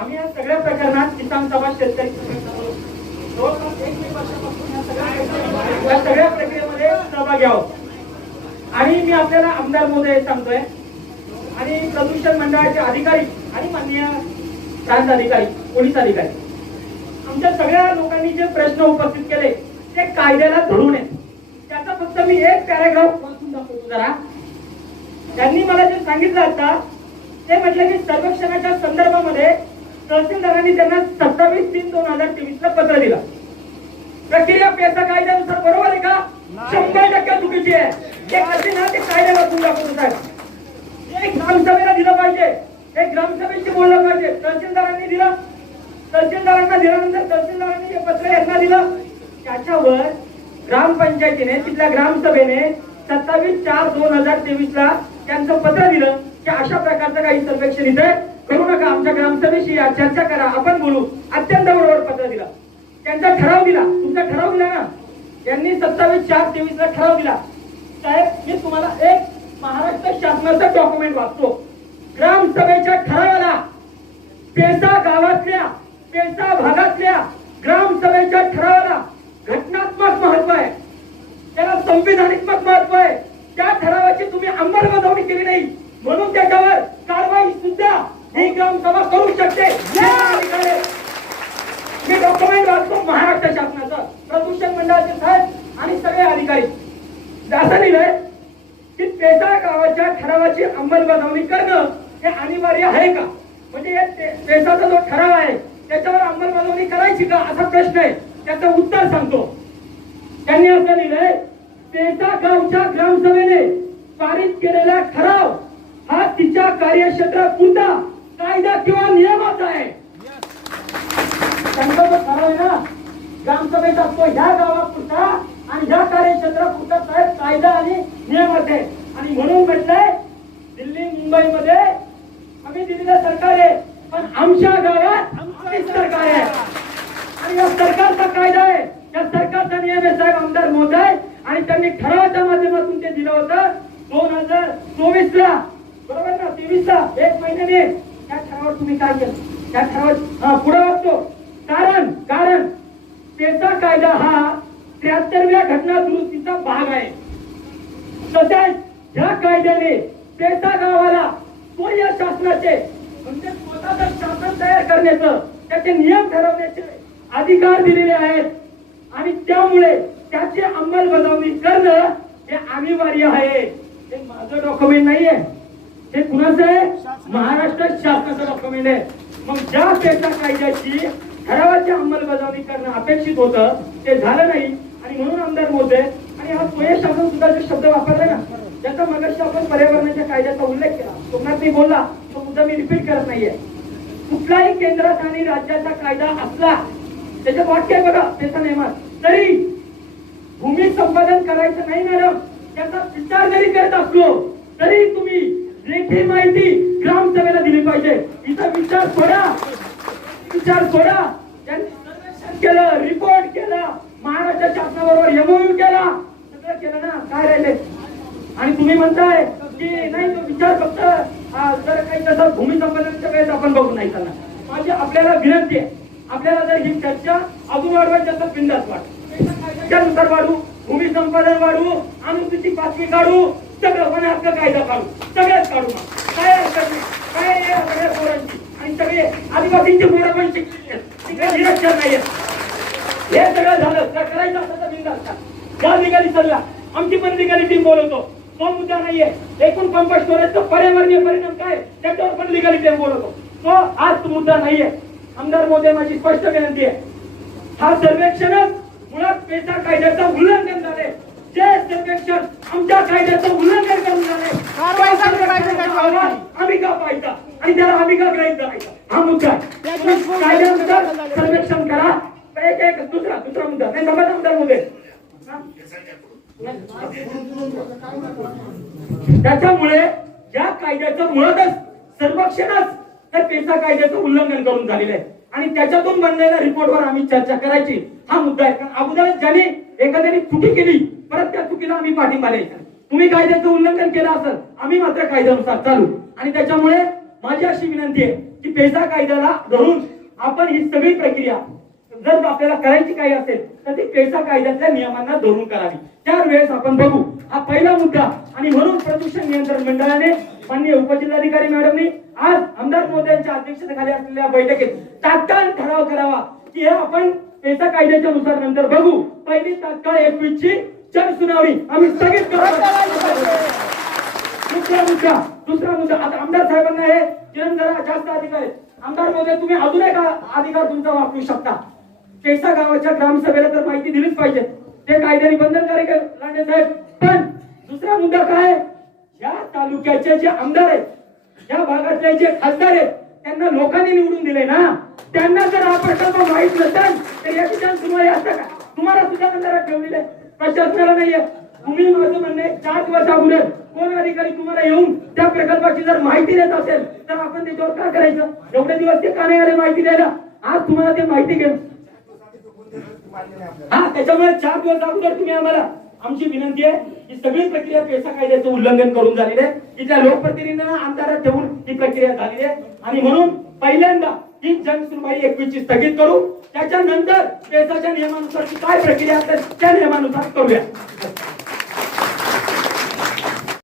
आम्ही या सगळ्या प्रकरणात किसान सभा शेतकरी जवळपास 1 वर्षापासून या सगळ्या प्रक्रियेमध्ये सहभागी आहोत। आणि मी आपल्याला आमदार महोदय सांगतोय आणि प्रदूषण मंडळाचे अधिकारी आणि माननीय प्रांत अधिकारी, पोलीस अधिकारी, आमच्या सगळ्या लोकांनी जे प्रश्न उपस्थित केले ते कायद्याला धरून आहेत। त्याचा फक्त मी एक पॅराग्राफ वाचून दाखवतो जरा। त्यांनी मला जे सांगितलं आता ते म्हटलं की सर्वेक्षणाच्या संदर्भामध्ये तहसीलदारांनी त्यांना 27/3/2023 ला पत्र दिलं। प्रक्रिया पेसा कायद्यानुसार बरोबर आहे का? 100% चुकीची आहे। ते कसे ना ते कायदा वाचून दाखवतो साहेब। एक ग्रामसभेला दिलं पाहिजे, एक ग्रामसभेशी बोललं पाहिजे। तहसीलदारांनी दिलं, तहसीलदारांना दिल्यानंतर तहसीलदारांनी हे पत्र यांना दिलं। त्याच्यावर ग्रामपंचायतीने तिथल्या ग्रामसभेने 27/4/2023 ला त्यांचं पत्र दिलं की अशा प्रकारचं काही सर्वेक्षण इथे करू नका, आमच्या ग्रामसभेशी चर्चा करा, आपण बोलू। अत्यंत बरोबर पत्र दिलं, त्यांचा ठराव दिला, तुमचा ठराव दिला ना त्यांनी 27/4/23 ला ठराव दिला। साहेब मी तुम्हाला एक महाराष्ट्र शासनाचा डॉक्युमेंट वाचतो। ग्रामसभेच्या ठरावाला पेसा गावातल्या, पेसा भागातल्या ग्रामसभेच्या ठरावाला घटनात्मक महत्व आहे, त्याला संविधानात्मक महत्व आहे। त्या ठरावाची तुम्ही अंमलबजावणी केली नाही म्हणून त्याच्यावर कारवाई सुद्धा ही ग्रामसभा करू शकते। मी डॉक्युमेंट वाचतो महाराष्ट्र शासनाचं, प्रदूषण मंडळाचे साहेब आणि सगळे अधिकारी। असं लिहिलंय की पेसा गावाच्या ठरावाची अंमलबजावणी करणं हे अनिवार्य आहे का? म्हणजे पेसाचा जो ठराव आहे त्याच्यावर अंमलबजावणी करायची का असा प्रश्न आहे। त्याचं उत्तर सांगतो। त्यांनी असं लिहिलंय, पेसा गावच्या ग्रामसभेने पारित केलेला ठराव हा तिच्या कार्यक्षेत्रापुरता कायदा किंवा नियमाचा आहे। त्यांचा जो ठराव आहे ना ग्रामसभेचा असतो ह्या गावापुरता आणि ह्या कार्यक्षेत्रापुरता साहेब कायदा आणि नियमाचा आहे। आणि म्हणून म्हटलंय दिल्ली मुंबईमध्ये आम्ही दिल्लीला सरकार आहे पण आमच्या गावात आमची सरकार आहे आणि या सरकारचा कायदा आहे, या सरकारचा नियम आहे साहेब आमदार महोदय। आणि त्यांनी ठरावाच्या माध्यमातून ते दिलं होतं 2024 ला, बरोबर ना, 23 ला, 1 महिन्याने। त्या ठरावावर तुम्ही काय केलं? त्या ठरावात पुढे वाचतो, कारण पेसा कायदा हा 73व्या घटना दुरुस्तीचा भाग आहे। तसेच या कायद्याने पेसा गावाला स्वयं शासनाचे म्हणजे स्वतःचं शासन तयार करण्याचं, त्याचे नियम ठरवण्याचे अधिकार दिलेले आहेत आणि त्यामुळे त्याची अंमलबजावणी करणं हे अनिवार्य आहे। हे माझं डॉक्युमेंट नाहीये, हे कुणाचं आहे? महाराष्ट्र शासनाचं डॉक्युमेंट आहे। मग ज्या पेसा कायद्याची ठरावाची अंमलबजावणी करणं अपेक्षित होतं ते झालं नाही आणि म्हणून आमदार महोदय आणि हा स्वयं शासन सुद्धा जे शब्द वापरले ना त्याचा मगाशी आपण पर्यावरणाच्या कायद्याचा उल्लेख केला, सोमनाथ मी बोलला, तो मुद्दा मी रिपीट करत नाहीये। कुठलाही केंद्रात आणि राज्याचा कायदा असला त्याच्यात वाक्य बघा पेसा नियमात, तरी भूमी संपादन करायचं नाही मॅडम, त्याचा विचार जरी करत असलो तरी तुम्ही लेखी माहिती ग्रामसभेला दिली पाहिजे। इथं विचार सोडा, त्यांनी सर्वेक्षण केलं, रिपोर्ट केला, महाराष्ट्र शासनाबरोबर MOU केला, सगळं केलं ना, काय राहिले? आणि तुम्ही म्हणताय की नाही तो विचार फक्त जर काही तसं भूमी संपादनाच्या वेळेस आपण बघू नाही चालणार। माझी आपल्याला विनंती आहे, आपल्याला जर ही चर्चा अजून वाढवायची तर बिनधास्त वाढ, त्यानुसार वाढू, भूमी संपादन वाढू, अनुसूचित 5वी काढू, सगळं वन हक्क कायदा काढू, सगळ्याच काढू, काय हरकत नाही, काय सगळ्या पोरांची आणि सगळे आदिवासींची पोरं पण शिकले निरक्षर नाहीये। हे सगळं झालं तर करायचं असं तर बिनधास्त या निघाली सल्ला, आमची पण निघाली टीम बोलवतो, तो मुद्दा नाहीये। एकूण पंप स्टोरेजचा पर्यावरणीय परिणाम काय त्याच्यावर पण निघाली टीम बोलवतो, तो आज मुद्दा नाहीये। आमदार महोदय माझी स्पष्ट विनंती आहे, हा सर्वेक्षणच मुळात पेसा कायद्याचं उल्लंघन झाले। जे सर्वेक्षण आमच्या कायद्याचं उल्लंघन करून झाले आम्ही का पाहायचा आणि त्याला आम्ही का ग्रहित धरायचा, हा मुद्दा कायद्यानुसार सर्वेक्षण करा। एक दुसरा मुद्दा नाही बाबा आमदार महोदय, त्याच्यामुळे या कायद्याचं मुळातच सर्वेक्षणच तर पेसा कायद्याचं उल्लंघन करून झालेलं आहे आणि त्याच्यातून बनलेल्या रिपोर्टवर आम्ही चर्चा करायची, हा मुद्दा आहे। कारण अगोदर ज्याने एखाद्याने चुकी केली परत त्या चुकीला आम्ही पाठिंबा द्यायचा। तुम्ही कायद्याचं उल्लंघन केलं असेल, आम्ही मात्र कायद्यानुसार चालू। आणि त्याच्यामुळे माझी अशी विनंती आहे की पेसा कायद्याला धरून आपण ही सगळी प्रक्रिया जर आपल्याला करायची काही असेल तर ती पेसा कायद्यातल्या नियमांना धरून करावी. त्यावेळेस आपण बघू. हा पहिला मुद्दा. आणि म्हणून प्रदूषण नियंत्रण मंडळाने माननीय उपजिल्हाधिकारी मॅडमनी आज आमदार महोदयांच्या अध्यक्षतेखाली असलेल्या बैठकीत तात्काळ ठराव करावा की हे आपण पेसा कायद्याच्या नुसार नंतर बघू. पहिली तात्काळ 21 ची जनसुनावणी आम्ही स्थगित करू. दुसरा मुद्दा आता आमदार साहेबांना हे जरा जास्त अधिकार आहेत. आमदार महोदय तुम्ही अजून एक अधिकार तुमचा वापरू शकता. पेसा गावाच्या ग्रामसभेला तर माहिती दिलीच पाहिजे. ते कायद्याने बंधनकारक आहे लांडे साहेब. पण दुसरा मुद्दा काय, या तालुक्याचे जे आमदार आहेत, या भागातले जे खासदार आहेत, त्यांना लोकांनी निवडून दिले ना, त्यांना जर हा प्रकल्प माहित नसेल तर याची जनसुनवाई असतं का? तुम्हाला सुद्धा बंधाऱ्यात ठेवलेले प्रशासनाला नाहीये. तुम्ही माझं म्हणणे 4 दिवस अगोदर कोण अधिकारी तुम्हाला येऊन त्या प्रकल्पाची जर माहिती देत असेल तर आपण त्याच्यावर काय करायचं? एवढे दिवस ते का नाही आले माहिती द्यायला? आज तुम्हाला ते माहिती घेऊन त्याच्यामुळे 4 दिवस अगोदर तुम्ही आम्हाला, आमची विनंती आहे की सगळी प्रक्रिया पेसा कायद्याचं उल्लंघन करून झालेली आहे. इथल्या लोकप्रतिनिधींना अंधारात ठेवून ही प्रक्रिया झालेली आहे. आणि म्हणून पहिल्यांदा ही जनसुनवाई 21 ची स्थगित करू. त्याच्यानंतर पेसाच्या नियमानुसार काय प्रक्रिया असेल त्या नियमानुसार करूया.